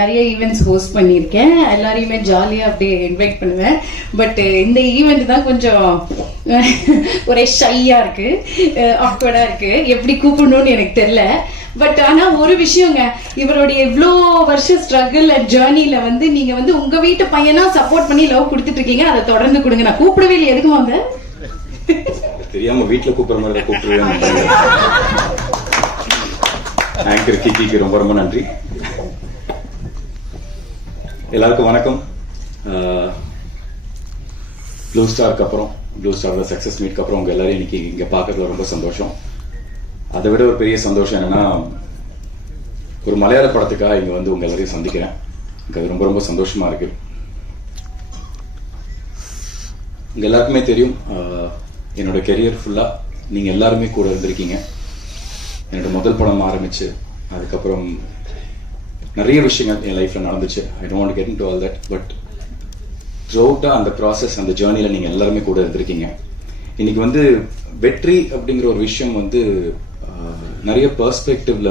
நிறைய events host பண்ணியிருக்கேன். எல்லாரையுமே ஜாலியாக அப்படியே இன்வைட் பண்ணுவேன். பட் இந்த ஈவெண்ட் தான் கொஞ்சம் ஒரே ஷையாக இருக்கு, ஆக்வர்டாக இருக்கு, எப்படி கூப்பிடணும்னு எனக்கு தெரியல. பட் ஆனா ஒரு விஷயங்க, இவருடைய இவ்வளோ வருஷம் ஸ்ட்ரகிள் அண்ட் ஜேர்னில வந்து நீங்க வந்து உங்க வீட்டு பையனா சப்போர்ட் பண்ணி லவ் கொடுத்துட்டு இருக்கீங்க. அதை தொடர்ந்து கொடுங்க. நான் கூப்பிடவே இல்லை, எதுக்கு வாங்க தெரியாம வீட்டுல கூப்பிடுற மாதிரி கூப்பிடுவேன். ஆங்கர் கிக்கிக்கு ரொம்ப ரொம்ப நன்றி. எல்லாருக்கும் வணக்கம். ப்ளூ ஸ்டாருக்கு அப்புறம், ப்ளூ ஸ்டாரோட சக்சஸ் மீட்க்கு அப்புறம் உங்க எல்லாரும் இன்னைக்கு இங்க பார்க்கறதுல ரொம்ப சந்தோஷம். அதை விட ஒரு பெரிய சந்தோஷம் என்னன்னா, ஒரு மலையாள படத்துக்காக இங்க வந்து உங்க எல்லாரையும் சந்திக்கிறேன். எனக்கு அது ரொம்ப ரொம்ப சந்தோஷமா இருக்கு. உங்க எல்லாருக்குமே தெரியும், என்னோட கெரியர் ஃபுல்லா நீங்க எல்லாருமே கூட இருந்திருக்கீங்க. என்னோட முதல் படம் ஆரம்பிச்சு அதுக்கப்புறம் நிறைய விஷயங்கள் என் லைஃப்ல நடந்துச்சு. I don't want to get into all that. But த்ரூஅவுட்டா அந்த ப்ராசஸ், அந்த ஜேர்னில நீங்க எல்லாருமே கூட இருந்திருக்கீங்க. இன்னைக்கு வந்து வெற்றி அப்படிங்கிற ஒரு விஷயம் வந்து நிறைய பெர்ஸ்பெக்டிவ்ல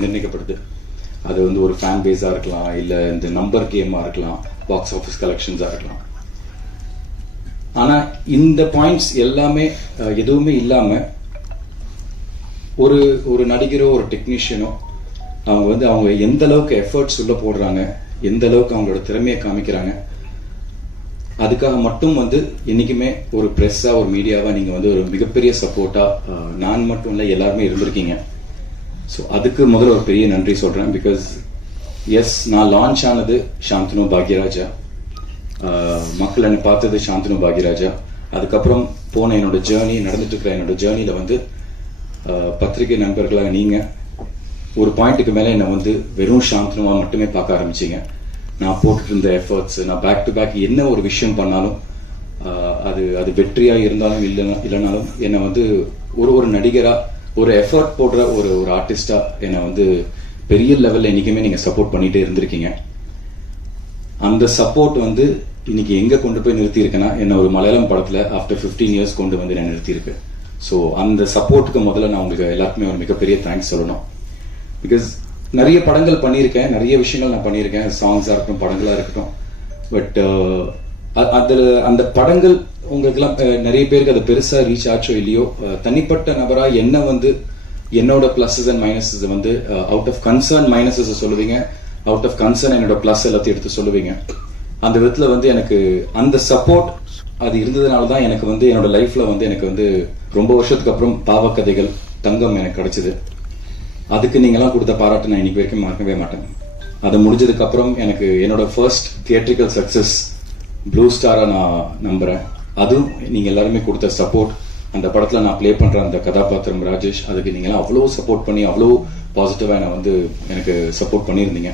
நிர்ணயிக்கப்படுது. அது வந்து ஒரு ஃபேன் பேஸா இருக்கலாம், இல்ல இந்த நம்பர் கேமா இருக்கலாம், பாக்ஸ் ஆஃபீஸ் கலெக்ஷன்ஸா இருக்கலாம். ஆனா இந்த பாயிண்ட்ஸ் எல்லாமே எதுவுமே இல்லாம ஒரு ஒரு நடிகரோ ஒரு டெக்னீஷியனோ அவங்க எந்த அளவுக்கு எஃபர்ட்ஸ் உள்ள போடுறாங்க, எந்த அளவுக்கு அவங்களோட திறமையை காமிக்கிறாங்க, அதுக்காக மட்டும் வந்து என்னைக்குமே ஒரு பிரஸ்ஸா ஒரு மீடியாவா நீங்க வந்து ஒரு மிகப்பெரிய சப்போர்ட்டா நான் மட்டும் இல்ல எல்லாருமே இருந்திருக்கீங்க. ஸோ அதுக்கு முதல்ல ஒரு பெரிய நன்றி சொல்றேன். பிகாஸ் எஸ், நான் லான்ச் ஆனது சாந்தனு பாக்யராஜா, மக்கள் என்னை பார்த்தது சாந்தனு பாக்யராஜா. அதுக்கப்புறம் போன என்னோட ஜேர்னி, நடந்துட்டு இருக்கிற என்னோட ஜேர்னில வந்து பத்திரிகை நண்பர்களாக நீங்க ஒரு பாயிண்ட்டுக்கு மேல என்னை வந்து வெறும் சாந்தனுவா மட்டுமே பார்க்க ஆரம்பிச்சீங்க. நான் போட்டுட்டு இருந்த எஃபர்ட்ஸ், நான் பேக் டு பேக் என்ன ஒரு விஷயம் பண்ணாலும் அது வெற்றியா இருந்தாலும் இல்லைனாலும் என்னை வந்து ஒரு நடிகரா, ஒரு எஃபர்ட் போடுற ஒரு ஆர்டிஸ்டா என்னை வந்து பெரிய லெவல்ல என்னைக்குமே நீங்க சப்போர்ட் பண்ணிட்டே இருந்திருக்கீங்க. அந்த சப்போர்ட் வந்து இன்னைக்கு எங்க கொண்டு போய் நிறுத்தி இருக்கேன்னா, என்ன ஒரு மலையாளம் படத்துல ஆஃப்டர் 15 இயர்ஸ் கொண்டு வந்து நான் நிறுத்தி இருக்கு. ஸோ அந்த சப்போர்ட்டுக்கு முதல்ல நான் உங்களுக்கு எல்லாருக்குமே ஒரு மிகப்பெரிய தேங்க்ஸ் சொல்லணும். பிகாஸ் நிறைய படங்கள் பண்ணியிருக்கேன், நிறைய விஷயங்கள் நான் பண்ணியிருக்கேன், சாங்ஸா இருக்கட்டும், படங்களா இருக்கட்டும். பட் அந்த படங்கள் உங்களுக்குலாம் நிறைய பேருக்கு அது பெருசா ரீச் ஆச்சோ இல்லையோ, தனிப்பட்ட நபரா என்ன வந்து என்னோட பிளஸஸ் அண்ட் மைனஸஸ் வந்து அவுட் ஆஃப் கன்சர்ன் மைனஸஸ் சொல்லுவீங்க, அவுட் ஆஃப் கன்சர்ன் என்னோட பிளஸ் எல்லாத்தையும் எடுத்து சொல்லுவீங்க. அந்த விதத்துல வந்து எனக்கு அந்த சப்போர்ட் அது இருந்ததுனால தான் எனக்கு வந்து என்னோட லைஃப்ல வந்து எனக்கு வந்து ரொம்ப வருஷத்துக்கு அப்புறம் பாவக்கதைகள், தங்கம் எனக்கு கிடைச்சது. அதுக்கு நீங்கெல்லாம் கொடுத்த பாராட்டு நான் இன்னைக்கு வரைக்கும் மறக்கவே மாட்டேன். அது முடிஞ்சதுக்கு அப்புறம் எனக்கு என்னோட ஃபர்ஸ்ட் தியேட்ரிக்கல் சக்சஸ் ப்ளூ ஸ்டாரா நான் நம்புறேன். அதுவும் நீங்க எல்லாருமே கொடுத்த சப்போர்ட். அந்த படத்துல நான் பிளே பண்ற அந்த கதாபாத்திரம் ராஜேஷ், அதுக்கு நீங்க எல்லாம் அவ்வளோ சப்போர்ட் பண்ணி அவ்வளோ பாசிட்டிவா என்ன வந்து எனக்கு சப்போர்ட் பண்ணியிருந்தீங்க.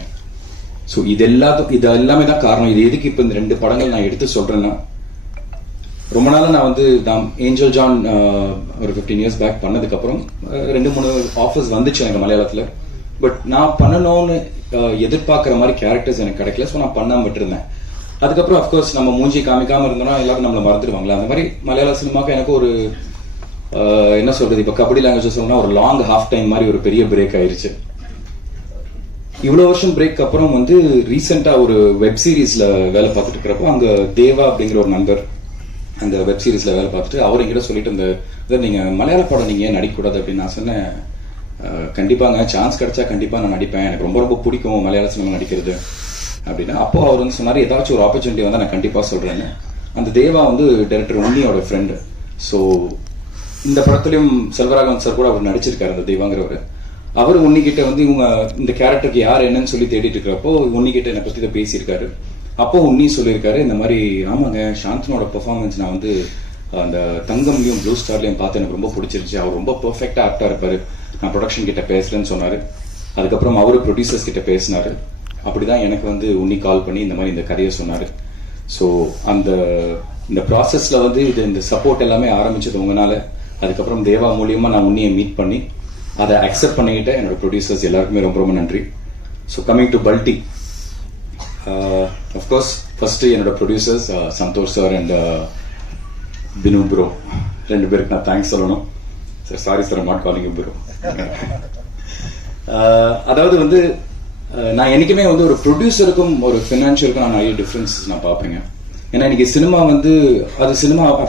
ஸோ இது எல்லாமே தான் காரணம். இது எதுக்கு இப்ப இந்த 2 படங்கள் நான் எடுத்து சொல்றேன்னா, ரொம்ப நாளா நான் வந்து ஏஞ்சல் ஜான் ஒரு 15 இயர்ஸ் பேக் பண்ணதுக்கு அப்புறம் 2-3 ஆஃபர்ஸ் வந்துச்சு எனக்கு மலையாளத்துல. பட் நான் பண்ணணும்னு எதிர்பார்க்கிற மாதிரி கேரக்டர்ஸ் எனக்கு கிடைக்கல. ஸோ நான் பண்ணாம விட்டுருந்தேன். அதுக்கப்புறம் அஃப்கோர்ஸ் நம்ம மூஞ்சி காமிக்காம இருந்தோம்னா எல்லாரும் நம்மளை மறந்துடுவாங்களா. அந்த மாதிரி மலையாள சினிமாக்கு எனக்கு ஒரு என்ன சொல்றது, இப்ப கபடி லாங்குவேஜ் சொல்லணும்னா ஒரு லாங் ஹாஃப் டைம் மாதிரி ஒரு பெரிய பிரேக் ஆயிருச்சு. இவ்வளவு வருஷம் பிரேக் அப்புறம் வந்து ரீசெண்டா ஒரு வெப் சீரிஸ்ல வேலை பார்த்துட்டு இருக்கிறப்போ அங்க தேவா அப்படிங்கிற ஒரு நண்பர் அந்த வெப் சீரிஸ்ல வேலை பார்த்துட்டு அவர் என்கிட்ட சொல்லிட்டு இருந்த, நீங்க மலையாள படம் நீங்க ஏன் நடிக்கக்கூடாது அப்படின்னு. நான் சொன்னேன், கண்டிப்பாங்க, சான்ஸ் கிடைச்சா கண்டிப்பா நான் நடிப்பேன், எனக்கு ரொம்ப ரொம்ப பிடிக்கும் மலையாள சினிமா நடிக்கிறது அப்படின்னா. அப்போ அவர் வந்து சொன்னாரு, ஏதாச்சும் ஒரு ஆப்பர்ச்சுனிட்டி வந்தா நான் கண்டிப்பா சொல்றேன்னு. அந்த தேவா வந்து டைரக்டர் உன்னியோட ஃப்ரெண்டு. ஸோ இந்த படத்துலயும் செல்வராகவன் சார் கூட அவர் நடிச்சிருக்காரு, அந்த தேவாங்கிறவர். அவர் உன்னிக்கிட்ட வந்து இவங்க இந்த கேரக்டருக்கு யார் என்னன்னு சொல்லி தேடிட்டு இருக்கிறப்போ உன்னிக்கிட்ட என்னை பத்தி பேசியிருக்காரு. அப்போ உன்னி சொல்லியிருக்காரு, இந்த மாதிரி ஆமாங்க, சாந்தனோட பெர்ஃபார்மன்ஸ் நான் வந்து அந்த தங்கம்லையும் ப்ளூ ஸ்டார்லையும் பார்த்து எனக்கு ரொம்ப பிடிச்சிருச்சு, அவர் ரொம்ப பெர்ஃபெக்டா ஆக்டா இருப்பாரு, நான் ப்ரொடக்ஷன் கிட்ட பேசுறேன்னு சொன்னாரு. அதுக்கப்புறம் அவரு ப்ரொடியூசர்ஸ் கிட்ட பேசினாரு. அப்படிதான் எனக்கு வந்து உன்னி கால் பண்ணி இந்த மாதிரி இந்த கதையை சொன்னாரு. ஸோ இந்த ப்ராசஸ்ல வந்து இந்த சப்போர்ட் எல்லாமே ஆரம்பிச்சது உங்களால. அதுக்கப்புறம் தேவா மூலியமா நான் உன்னியை மீட் பண்ணி அதை அக்செப்ட் பண்ணிக்கிட்ட என்னோட ப்ரொடியூசர்ஸ் எல்லாருக்குமே ரொம்ப ரொம்ப நன்றி. So coming to Balti, of course first என்னோட producers Santhosh sir and Binu bro, 2 பேருக்கு நான் தேங்க்ஸ் சொல்லணும். Sir sorry sir, not calling bro. அதாவது வந்து நான் என்னைக்குமே வந்து ஒரு ப்ரொடியூசருக்கும் ஒரு ஃபினான்ஷியலுக்கும் நான் நிறைய டிஃப்ரென்சஸ் நான் பார்ப்பேங்க. ஏன்னா இன்னைக்கு சினிமா வந்து அது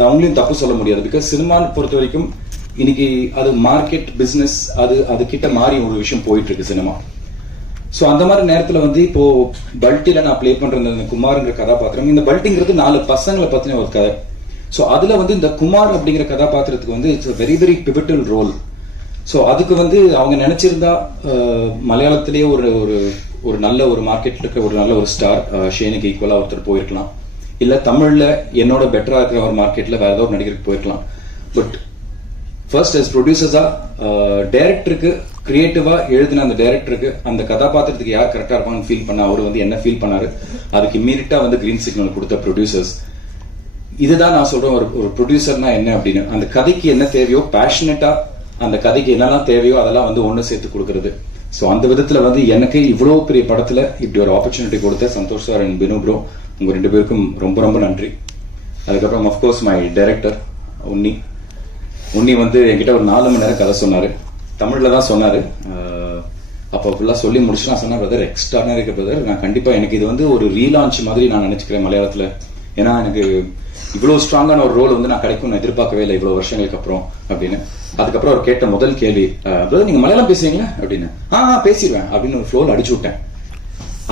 அவங்களையும் தப்பு சொல்ல முடியாது. பிகாஸ் சினிமான்னு பொறுத்த வரைக்கும் இன்னைக்கு அது மார்க்கெட் பிசினஸ் அது கிட்ட மாறி ஒரு விஷயம் போயிட்டு இருக்கு சினிமா. ஸோ அந்த மாதிரி நேரத்தில் வந்து இப்போ பல்ட்டில நான் ப்ளே பண்ற இந்த குமார்ங்கிற கதாபாத்திரம், இந்த பல்ட்டிங்கிறது 4 பசங்களை பத்தின ஒரு கதை. ஸோ அதுல வந்து இந்த குமார் அப்படிங்கிற கதாபாத்திரத்துக்கு வந்து it's very very pivotal role. So அதுக்கு வந்து அவங்க நினைச்சிருந்தா மலையாளத்திலேயே ஒரு ஒரு நல்ல ஒரு மார்க்கெட்ல இருக்க ஒரு நல்ல ஒரு ஸ்டார் ஷேனுக்கு ஈக்குவலா ஒருத்தர் போயிருக்கலாம். இல்ல தமிழ்ல என்னோட பெட்டரா இருக்கிற ஒரு மார்க்கெட்ல வேற ஏதோ ஒரு நடிகருக்கு போயிருக்கலாம். பட் ஃபர்ஸ்ட் as ப்ரொடியூசர்ஸா டைரக்டருக்கு கிரியேட்டிவா எழுதின அந்த டைரக்டருக்கு அந்த கதாபாத்திரத்துக்கு யார் கரெக்டா இருப்பான்னு ஃபீல் பண்ண அவர் வந்து என்ன ஃபீல் பண்ணாரு, அதுக்கு இம்மீடியட்டா வந்து கிரீன் சிக்னல் கொடுத்த ப்ரொடியூசர்ஸ். இதுதான் நான் சொல்றேன் ஒரு ப்ரொடியூசர்னா என்ன அப்படின்னு. அந்த கதைக்கு என்ன தேவையோ பேஷனட்டா அந்த கதைக்கு என்னெல்லாம் தேவையோ அதெல்லாம் வந்து ஒண்ணு சேர்த்து கொடுக்கறது. ஸோ அந்த விதத்துல வந்து எனக்கு இவ்வளவு பெரிய படத்துல இப்படி ஒரு ஆப்பர்ச்சுனிட்டி கொடுத்த Santhosh sir and Binu bro, உங்க 2 பேருக்கும் ரொம்ப ரொம்ப நன்றி. அதுக்கப்புறம் அஃப்கோர்ஸ் மை டைரக்டர் உன்னி வந்து என்கிட்ட ஒரு 4 மணி நேரம் கதை சொன்னாரு. தமிழ்ல தான் சொன்னாரு. அப்போ ஃபுல்லா சொல்லி முடிச்சு நான் சொன்னேன், பிரதர் எக்ஸ்ட்ரானரி பிரதர், நான் கண்டிப்பா எனக்கு இது வந்து ஒரு ரீலான்ச் மாதிரி நான் நினைச்சுக்கிறேன் மலையாளத்துல. ஏன்னா எனக்கு இவ்வளவு ஸ்ட்ராங்கான ஒரு ரோல் வந்து நான் கிடைக்கும் நான் எதிர்பார்க்கவே இல்லை இவ்வளவு வருஷங்களுக்கு அப்புறம் அப்படின்னு. அதுக்கப்புறம் அவர் கேட்ட முதல் கேள்வி, பிரதர் நீங்க மலையாளம் பேசுவீங்களா அப்படின்னு. பேசிடுவேன் அப்படின்னு ஒரு ஃப்ளோல அடிச்சு விட்டேன்.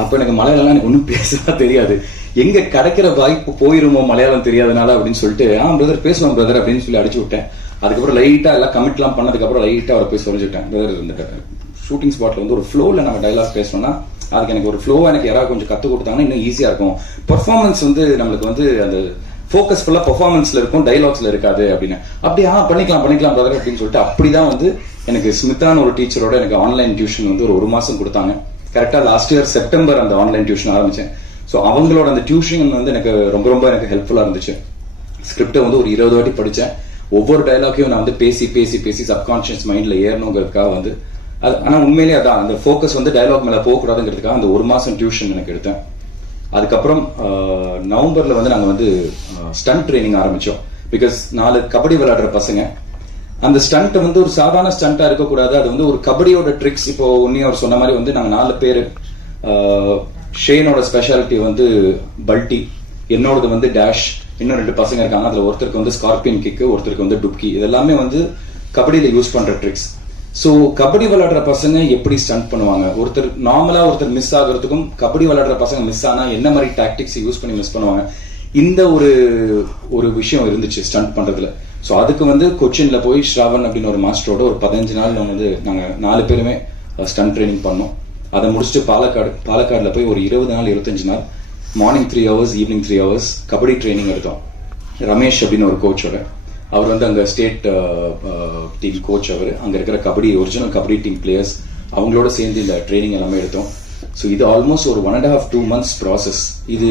அப்ப எனக்கு மலையாளம் எனக்கு ஒன்றும் பேசலாம் தெரியாது, எங்க கிடைக்கிற வாய்ப்பு போயிருமோ மலையாளம் தெரியாதனால அப்படின்னு சொல்லிட்டு பிரதர் பேசுவேன் பிரதர் அப்படின்னு சொல்லி அடிச்சு விட்டேன். அதுக்கப்புறம் லைட்டா எல்லாம் கமிட்லாம் பண்ணதுக்கப்புறம் லைட்டா அவரை போய் சொல்லிச்சுட்டேன், பிரதர் இருந்துட்டு ஷூட்டிங் ஸ்பாட்ல வந்து ஒரு ஃப்ளோல நம்ம டைலாக் பேசணும்னா அதுக்கு எனக்கு ஒரு ஃப்ளோவா எனக்கு யாராவது கொஞ்சம் கத்து கொடுத்தாங்கன்னா இன்னும் ஈஸியா இருக்கும். பெர்ஃபார்மன்ஸ் வந்து நம்மளுக்கு வந்து அந்த ஃபோக்கஸ் ஃபுல்லா பெர்ஃபார்மன்ஸ்ல இருக்கும், டைலாக்ஸ்ல இருக்காது அப்படின்னு. அப்படியே பண்ணிக்கலாம் பிரதர் அப்படின்னு சொல்லிட்டு அப்படிதான் வந்து எனக்கு ஸ்மித்தான ஒரு டீச்சரோட எனக்கு ஆன்லைன் டியூஷன் வந்து ஒரு மாசம் கொடுத்தாங்க. கரெக்டா லாஸ்ட் இயர் செப்டம்பர் அந்த ஆன்லைன் டியூஷன் ஆரம்பிச்சேன். ஸோ அவங்களோட அந்த டியூஷன் வந்து எனக்கு ரொம்ப ரொம்ப எனக்கு ஹெல்ப்ஃபுல்லா இருந்துச்சு. ஸ்கிரிப்டை வந்து ஒரு 20 வாட்டி படிச்சேன். ஒவ்வொரு டைலாக்கையும் நான் வந்து பேசி சப்கான்சியஸ் மைண்ட்ல ஏறணுங்கிறதுக்காக வந்து அது. ஆனா உண்மையிலேயே அதான் அந்த ஃபோக்கஸ் வந்து டைலாக் மேல போகக்கூடாதுங்கிறதுக்காக அந்த 1 மாசம் டியூஷன் எனக்கு எடுத்தேன். அதுக்கப்புறம் நவம்பர்ல வந்து நாங்க வந்து ஸ்டண்ட் ட்ரைனிங் ஆரம்பிச்சோம். பிகாஸ் 4 கபடி விளையாடுற பசங்க, அந்த ஸ்டண்ட் வந்து ஒரு சாதாரண ஸ்டண்டா இருக்கக்கூடாது, அது வந்து ஒரு கபடியோட ட்ரிக்ஸ். இப்போ அவர் சொன்ன மாதிரி வந்து நாங்க 4 பேரு, ஷேனோட ஸ்பெஷாலிட்டி வந்து பல்ட்டி, என்னோடது வந்து டேஷ், இன்னும் 2 பசங்க இருக்காங்க. அதுல ஒருத்தருக்கு வந்து ஸ்கார்பியன் கிக்கு, ஒருத்தருக்கு வந்து டுப்கி. இதெல்லாமே வந்து கபடியில யூஸ் பண்ற ட்ரிக்ஸ். சோ கபடி விளையாடுற பசங்க எப்படி ஸ்டண்ட் பண்ணுவாங்க, ஒருத்தர் மிஸ் ஆகுறதுக்கும் கபடி விளையாடுற பசங்க மிஸ் ஆனா என்ன மாதிரி டாக்டிக்ஸ் யூஸ் பண்ணி மிஸ் பண்ணுவாங்க, இந்த ஒரு விஷயம் இருந்துச்சு ஸ்டண்ட் பண்றதுல. சோ அதுக்கு வந்து கொச்சின்ல போய் ஸ்ராவன் அப்படின்னு ஒரு மாஸ்டரோட ஒரு 15 நாள் நாங்க 4 பேருமே ஸ்டண்ட் ட்ரைனிங் பண்ணோம். அதை முடிச்சுட்டு பாலக்காடுல போய் ஒரு 20 நாள் 25 நாள் morning 3 hours evening 3 hours kabaddi training எடுத்தோம். ரமேஷ் அப்படின்னு ஒரு கோச்சோட, அவர் வந்து அங்க ஸ்டேட் டீம் கோச். அவர் அங்க இருக்கிற ஒரிஜினல் கபடி டீம் பிளேயர்ஸ் அவங்களோட சேர்ந்து இந்த ட்ரைனிங் எல்லாமே எடுத்தோம். ஸோ இது ஆல்மோஸ்ட் ஒரு 1.5-2 months ப்ராசஸ். இது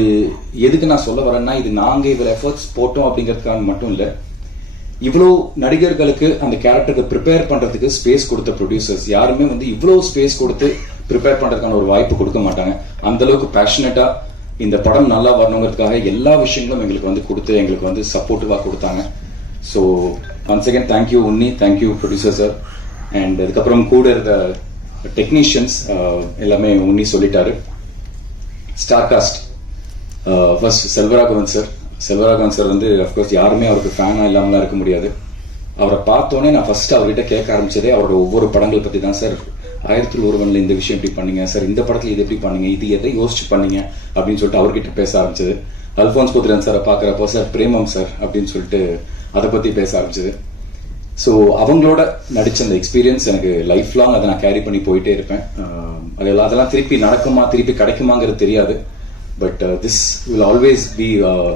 எதுக்கு நான் சொல்ல வரேன்னா, இது நாங்க இவ்வளவு எஃபர்ட்ஸ் போட்டோம் அப்படிங்கிறதுக்காக மட்டும் இல்ல, இவ்வளவு நடிகர்களுக்கு அந்த கேரக்டருக்கு ப்ரிப்பேர் பண்றதுக்கு ஸ்பேஸ் கொடுத்த ப்ரொடியூசர்ஸ் யாருமே வந்து இவ்வளவு ஸ்பேஸ் கொடுத்து ப்ரிப்பேர் பண்றதுக்கான ஒரு வாய்ப்பு கொடுக்க மாட்டாங்க. அந்த அளவுக்கு பேஷனட்டா இந்த படம் நல்லா வரணுங்கிறதுக்காக எல்லா விஷயங்களும் எங்களுக்கு வந்து கொடுத்து எங்களுக்கு வந்து சப்போர்ட்டிவா கொடுத்தாங்க. So once again thank you Unni, thank you producer sir. And அதுக்கப்புறம் கூட இருந்த டெக்னீஷியன்ஸ் எல்லாமே உன்னி சொல்லிட்டாரு. Star cast first Selvaraghavan sir வந்து அஃப்கோர்ஸ் யாருமே அவருக்கு ஃபேனா இல்லாமலாம் இருக்க முடியாது. அவரை பார்த்தோன்னே நான் ஃபர்ஸ்ட் அவர்கிட்ட கேட்க ஆரம்பிச்சதே அவரோட ஒவ்வொரு படங்கள் பத்தி தான். சார் 1001 இந்த விஷயம் எப்படி பண்ணீங்க சார், இந்த படத்துல இது எப்படி பண்ணீங்க, இது எதை யோசிச்சு பண்ணீங்க அப்படின்னு சொல்லிட்டு அவர்கிட்ட பேச ஆரம்பிச்சது. அல்போன்ஸ் புத்திரன் சாரை பாக்குறப்போ சார் பிரேமம் சார் அப்படின்னு சொல்லிட்டு அதை பத்தி பேச ஆரம்பிச்சது. ஸோ அவங்களோட நடிச்ச அந்த எக்ஸ்பீரியன்ஸ் எனக்கு லைஃப் லாங் அதை நான் கேரி பண்ணி போயிட்டே இருப்பேன். அதெல்லாம் திருப்பி நடக்குமா திருப்பி கிடைக்குமாங்கிறது தெரியாது. But this will always be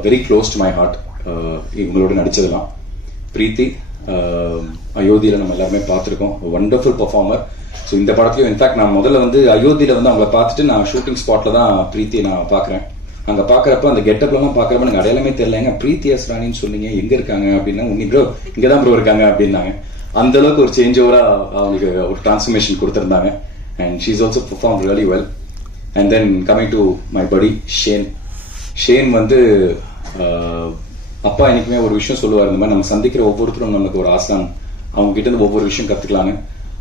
very close to my heart. இவங்களோட நடிச்சதெல்லாம் பிரீத்தி அயோத்தியில நம்ம எல்லாருமே பார்த்துருக்கோம், வண்டர்ஃபுல் பர்ஃபார்மர். ஸோ இந்த படத்துலயும் இன்ஃபேக்ட் நான் முதல்ல வந்து அயோத்தியில வந்து அவங்கள பார்த்துட்டு நான் ஷூட்டிங் ஸ்பாட்ல தான் பிரீத்தியை நான் பாக்குறேன். அங்க பாக்குறப்ப அந்த கெட்டப்லாம் பாக்குறப்ப எனக்கு அடையாளமே தெரியலங்க. பிரீத்தி அஸ்ரானின்னு சொன்னீங்க, எங்க இருக்காங்க அப்படின்னா, உன்னி ப்ரோ இங்கதான் ப்ரோ இருக்காங்க அப்படின்னாங்க. அந்த அளவுக்கு ஒரு சேஞ்ச் ஓவரா அவங்களுக்கு ஒரு டிரான்ஸ்ஃபர்மேஷன் கொடுத்திருந்தாங்க. And she is also perform really well. And then coming to my படி ஷேன் வந்து அப்பா எனக்குமே ஒரு விஷயம் சொல்லுவார், இந்த மாதிரி நம்ம சந்திக்கிற ஒவ்வொருத்தரும் நமக்கு ஒரு ஆசான், அவங்க கிட்ட இருந்து ஒவ்வொரு விஷயம் கத்துக்கலாங்க.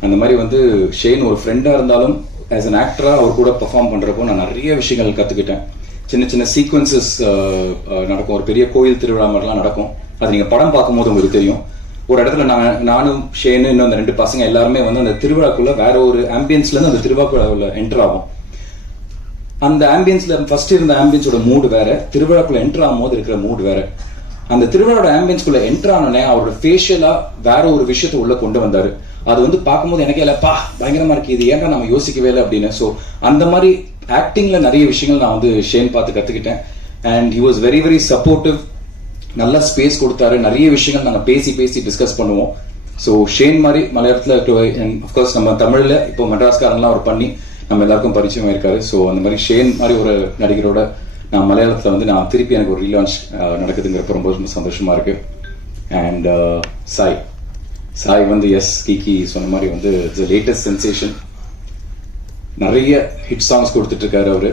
அந்த மாதிரி வந்து ஷேன் ஒரு ஃப்ரெண்டா இருந்தாலும் ஆஸ் அன் ஆக்டரா அவர் கூட பெர்ஃபார்ம் பண்றப்போ நான் நிறைய விஷயங்கள் கத்துக்கிட்டேன். சின்ன சின்ன சீக்வன்சஸ் நடக்கும், ஒரு பெரிய கோயில் திருவிழா மாதிரிலாம் நடக்கும். அது நீங்க படம் பார்க்கும்போது உங்களுக்கு தெரியும். ஒரு இடத்துல நானும் ஷேனு இன்னும் அந்த 2 பசங்க எல்லாருமே வந்து அந்த திருவிழாக்குள்ள வேற ஒரு ஆம்பியன்ஸ்ல இருந்து அந்த திருவிழாக்குள்ள என்டர் ஆகும். அந்த ஆம்பியன்ஸ்ல ஃபர்ஸ்ட் இருந்த ஆம்பியன்ஸோட மூடு வேற, திருவிழாக்குள்ள என்டர் ஆகும் போது இருக்கிற மூடு வேற. அந்த திருவிழாவோட ஆம்பியன்ஸ்குள்ள என்டர் ஆனோடனே அவரோட ஃபேஷியலா வேற ஒரு விஷயத்த உள்ள கொண்டு வந்தாரு. அது வந்து பார்க்கும்போது எனக்கே இல்லப்பா பயங்கரமா இருக்கு, இது ஏன்டா நம்ம யோசிக்கவே இல்லை அப்படின்னு. ஸோ அந்த மாதிரி ஆக்டிங்ல நிறைய விஷயங்கள் நான் வந்து ஷேன் பார்த்து கத்துக்கிட்டேன். And he was very very supportive. நல்ல ஸ்பேஸ் கொடுத்தாரு. நிறைய விஷயங்கள் நாங்கள் பேசி டிஸ்கஸ் பண்ணுவோம். ஸோ ஷேன் மாதிரி மலையாளத்தில் அஃப்கோர்ஸ் நம்ம தமிழ்ல இப்போ மெட்ராஸ்காரன்லாம் அவர் பண்ணி நம்ம எல்லாருக்கும் பரிச்சயம் இருக்காரு. ஸோ அந்த மாதிரி ஷேன் மாதிரி ஒரு நடிகரோட நான் மலையாளத்தில் வந்து நான் திருப்பி எனக்கு ஒரு ரீலான்ச் நடக்குதுங்கிறப்ப ரொம்ப சந்தோஷமா இருக்கு. அண்ட் சாய் வந்து எஸ் கீகி சொன்ன மாதிரி வந்து இட்ஸ் லேட்டஸ்ட் சென்சேஷன். நிறைய ஹிட் சாங்ஸ் கொடுத்துட்டு இருக்காரு அவரு.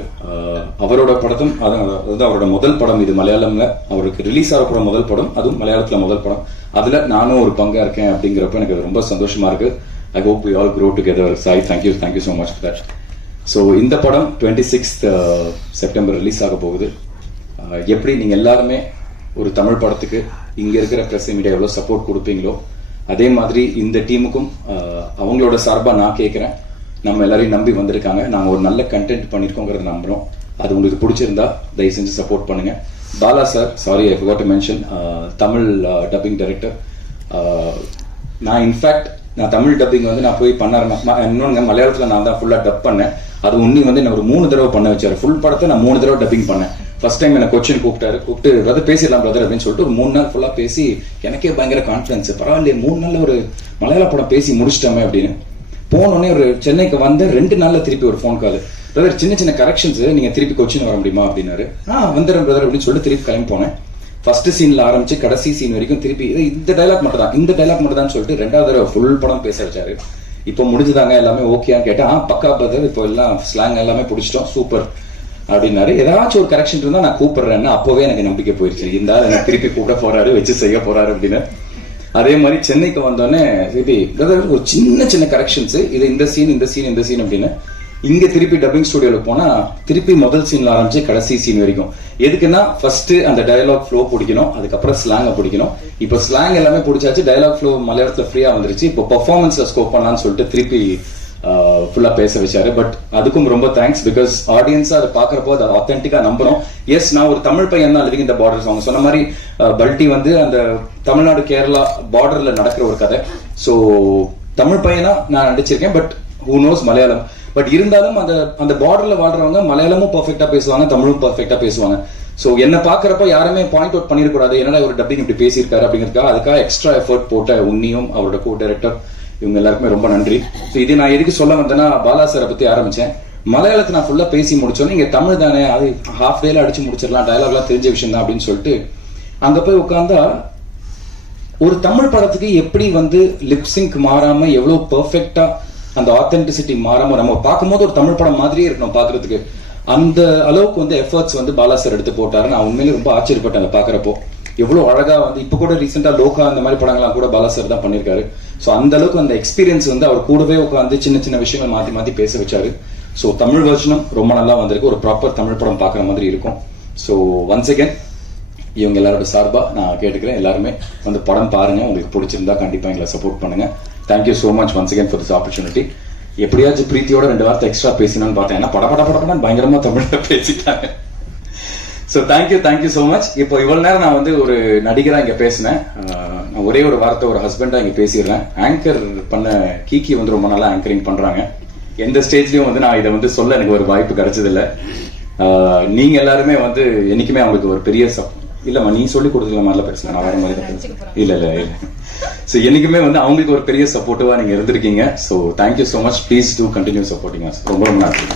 அவரோட படத்தும் அதாவது அவரோட முதல் படம் இது மலையாளம்ல அவருக்கு ரிலீஸ் ஆகப்போற முதல் படம், அதுவும் மலையாளத்துல முதல் படம். அதுல நானும் ஒரு பங்கா இருக்கேன் அப்படிங்கிறப்ப எனக்கு ரொம்ப சந்தோஷமா இருக்கு. I hope we all grow together. Sai, thank you so much for that. So இந்த படம் 26th செப்டம்பர் ரிலீஸ் ஆக போகுது. எப்படி நீங்க எல்லாருமே ஒரு தமிழ் படத்துக்கு இங்க இருக்கிற பிரஸ் மீடியா எவ்வளவு சப்போர்ட் கொடுப்பீங்களோ அதே மாதிரி இந்த டீமுக்கும் அவங்களோட சார்பா நான் கேட்கிறேன். நம்ம எல்லாரையும் நம்பி வந்திருக்காங்க, நாங்க ஒரு நல்ல கண்டென்ட் பண்ணிருக்கோங்கிறத நம்புறோம். அது உங்களுக்கு பிடிச்சிருந்தா தயவு செஞ்சு சப்போர்ட் பண்ணுங்க. Bala sir, sorry I forgot to mention, Tamil dubbing director. நான் இன்ஃபேக்ட் நான் தமிழ் டப்பிங் வந்து நான் போய் இன்னொன்று மலையாளத்தில் நான் தான் ஃபுல்லாக டப் பண்ணேன். அது உன்னி வந்து என்ன ஒரு 3 தடவை பண்ண வச்சாரு. ஃபுல் படத்தை நான் 3 தடவை டப்பிங் பண்ணேன். ஃபர்ஸ்ட் டைம் என்ன கொச்சின் கூப்பிட்டு பிரதர் பேசிடலாம் பிரதர் அப்படின்னு சொல்லிட்டு ஒரு 3 நாள் ஃபுல்லாக பேசி எனக்கே பயங்கர கான்ஃபிடன்ஸ். பரவாயில்லையே 3 நாள்ல ஒரு மலையாள படம் பேசி முடிச்சிட்டோமே அப்படின்னு. போனோடனே ஒரு சென்னைக்கு வந்து 2 நாள்ல திருப்பி ஒரு ஃபோன் கால், பிரதர் சின்ன கரெக்ஷன்ஸ் நீங்க திருப்பி கொச்சின் வர முடியுமா அப்படின்னாரு. வந்துடுறேன் பிரதர் அப்படின்னு சொல்லிட்டு திருப்பி கிளம்பி போனேன். ஃபர்ஸ்ட் சீன்ல ஆரம்பிச்சு கடைசி சீன் வரைக்கும் திருப்பி இந்த டைலாக் மட்டும் தான் சொல்லிட்டு 2வது தடவை ஃபுல் படம் பேச வச்சாரு. இப்போ முடிஞ்சுதாங்க எல்லாமே ஓகேன்னு கேட்டா பக்கா பிரதர் இப்போ எல்லாம் ஸ்லாங் எல்லாமே பிடிச்சிட்டோம் சூப்பர் அப்படின்னாரு. ஏதாச்சும் ஒரு கரெக்ஷன் இருந்தா நான் கூப்பிடுறேன்னு அப்பவே எனக்கு நம்பிக்கை போயிருச்சு. இருந்தாலும் எனக்கு திருப்பி கூப்பிட போறாரு, வச்சு செய்ய போறாரு அப்படின்னு. அதே மாதிரி சென்னைக்கு வந்தோடனே பிரதர் ஒரு சின்ன கரெக்ஷன்ஸ், இது இந்த சீன் அப்படின்னு இங்க திருப்பி டப்பிங் ஸ்டுடியோல போனா திருப்பி முதல் சீன்ல ஆரம்பிச்சு கடைசி சீன் வரைக்கும். எதுக்குன்னா ஃபர்ஸ்ட் அந்த டயலாக் ஃப்ளோ பிடிக்கணும், அதுக்கப்புறம் ஸ்லாங்க பிடிக்கணும். இப்போ ஸ்லாங் எல்லாமே பிடிச்சாச்சு, டயலாக் ஃப்ளோ மலையாளத்துல ஃப்ரீயா வந்துருச்சு. இப்போ பெர்ஃபார்மன்ஸ்ல ஸ்கோப் பண்ணலாம்னு சொல்லிட்டு திருப்பி ஃபுல்லா பேச வச்சாரு. பட் அதுக்கும் ரொம்ப தேங்க்ஸ். பிகாஸ் ஆடியன்ஸா அதை பாக்குறப்போ அதை ஆத்தென்டிக்கா நம்புறோம். எஸ் நான் ஒரு தமிழ் பையன் தான் லிவிங் இந்த பார்டர்ஸ். அவங்க சொன்ன மாதிரி பல்டி வந்து அந்த தமிழ்நாடு கேரளா பார்டர்ல நடக்கிற ஒரு கதை. ஸோ தமிழ் பையனா நான் நடிச்சிருக்கேன், but who knows Malayalam. But இருந்தாலும் அந்த பார்டர்ல வாழ்றவங்க மலையாளமும் பர்ஃபெக்டா பேசுவாங்க, தமிழும் பர்ஃபெக்டா பேசுவாங்க. சோ என்ன பாக்குறப்ப யாருமே பாயிண்ட் அவுட் பண்ணிடக்கூடாது, என்னடா ஒரு டப்பிங் இப்படி பேசியிருக்காரு அப்படிங்கிறதுக்காக அதுக்காக எக்ஸ்ட்ரா எஃபர்ட் போட்ட உன்னியும் அவரோட கோ டைரக்டர் இவங்க எல்லாருக்குமே ரொம்ப நன்றி. இது நான் எதுக்கு சொல்ல வந்தேன்னா பாலா சாரை பத்தி ஆரம்பிச்சேன். மலையாளத்தை நான் ஃபுல்லா பேசி முடிச்சோன்னே இங்க தமிழ் தானே, அது ஹாஃப் டேல அடிச்சு முடிச்சிடலாம், டயலாக்லாம் தெரிஞ்ச விஷயம் தான் அப்படின்னு சொல்லிட்டு அங்க போய் உட்கார்ந்தா ஒரு தமிழ் படத்துக்கு எப்படி வந்து லிப்சிங்க் மாறாம எவ்வளவு பெர்ஃபெக்டா அந்த ஆத்தென்டிசிட்டி மாறாம நம்ம பார்க்கும்போது ஒரு தமிழ் படம் மாதிரியே இருக்கணும் பாக்குறதுக்கு. அந்த அளவுக்கு வந்து எஃபர்ட்ஸ் வந்து பாலா சார் எடுத்து போட்டாரு. நான் உண்மையிலே ரொம்ப ஆச்சரியப்பட்டேன் அதை பாக்குறப்போ. எவ்வளவு அழகா வந்து இப்ப கூட ரீசெண்டா லோகா அந்த மாதிரி படங்கள்லாம் கூட பாலா சார் தான் பண்ணிருக்காரு. ஸோ அந்த அளவுக்கு அந்த எக்ஸ்பீரியன்ஸ் வந்து அவர் கூடவே உட்காந்து சின்ன விஷயங்கள் மாத்தி பேச வச்சாரு. ஸோ தமிழ் வெர்ஷனும் ரொம்ப நல்லா வந்திருக்கு, ஒரு ப்ராப்பர் தமிழ் படம் பாக்குற மாதிரி இருக்கும். ஸோ ஒன்ஸ் அகேன் இவங்க எல்லாரோட சார்பா நான் கேட்டுக்கிறேன், எல்லாருமே வந்து படம் பாருங்க, உங்களுக்கு பிடிச்சிருந்தா கண்டிப்பா எங்களை சப்போர்ட் பண்ணுங்க. Thank you so much once again for this opportunity. எப்படியாச்சும் பிரீத்தியோட 2 வார்த்தை எக்ஸ்ட்ரா பேசினான்னு பார்த்தேன், ஏன்னா படப்பட பயங்கரமா தமிழ்ல பேசிட்டாங்க. So thank you so much. இப்போ இவ்வளவு நேரம் நான் வந்து ஒரு நடிகரா இங்க பேசினேன். நான் ஒரே ஒரு வார்த்தை ஒரு ஹஸ்பண்டா இங்க பேசிடுறேன். ஆங்கர் பண்ண கீகி வந்து ரொம்ப நல்லா ஆங்கரிங் பண்றாங்க. எந்த ஸ்டேஜ்லயும் வந்து நான் இதை வந்து சொல்ல எனக்கு ஒரு வாய்ப்பு கிடைச்சது இல்லை. நீங்க எல்லாருமே வந்து என்னைக்குமே அவங்களுக்கு ஒரு பெரிய இல்லம்மா நீ சொல்லி கொடுத்துருக்க மாதிரிலாம் பேசல, நான் வேற மாதிரி தான் இல்ல. ஸோ என்னைக்குமே வந்து அவங்களுக்கு ஒரு பெரிய சப்போர்ட்டிவா நீங்க இருந்திருக்கீங்க. So thank you so much. Please do continue supporting us. ரொம்ப நன்றி.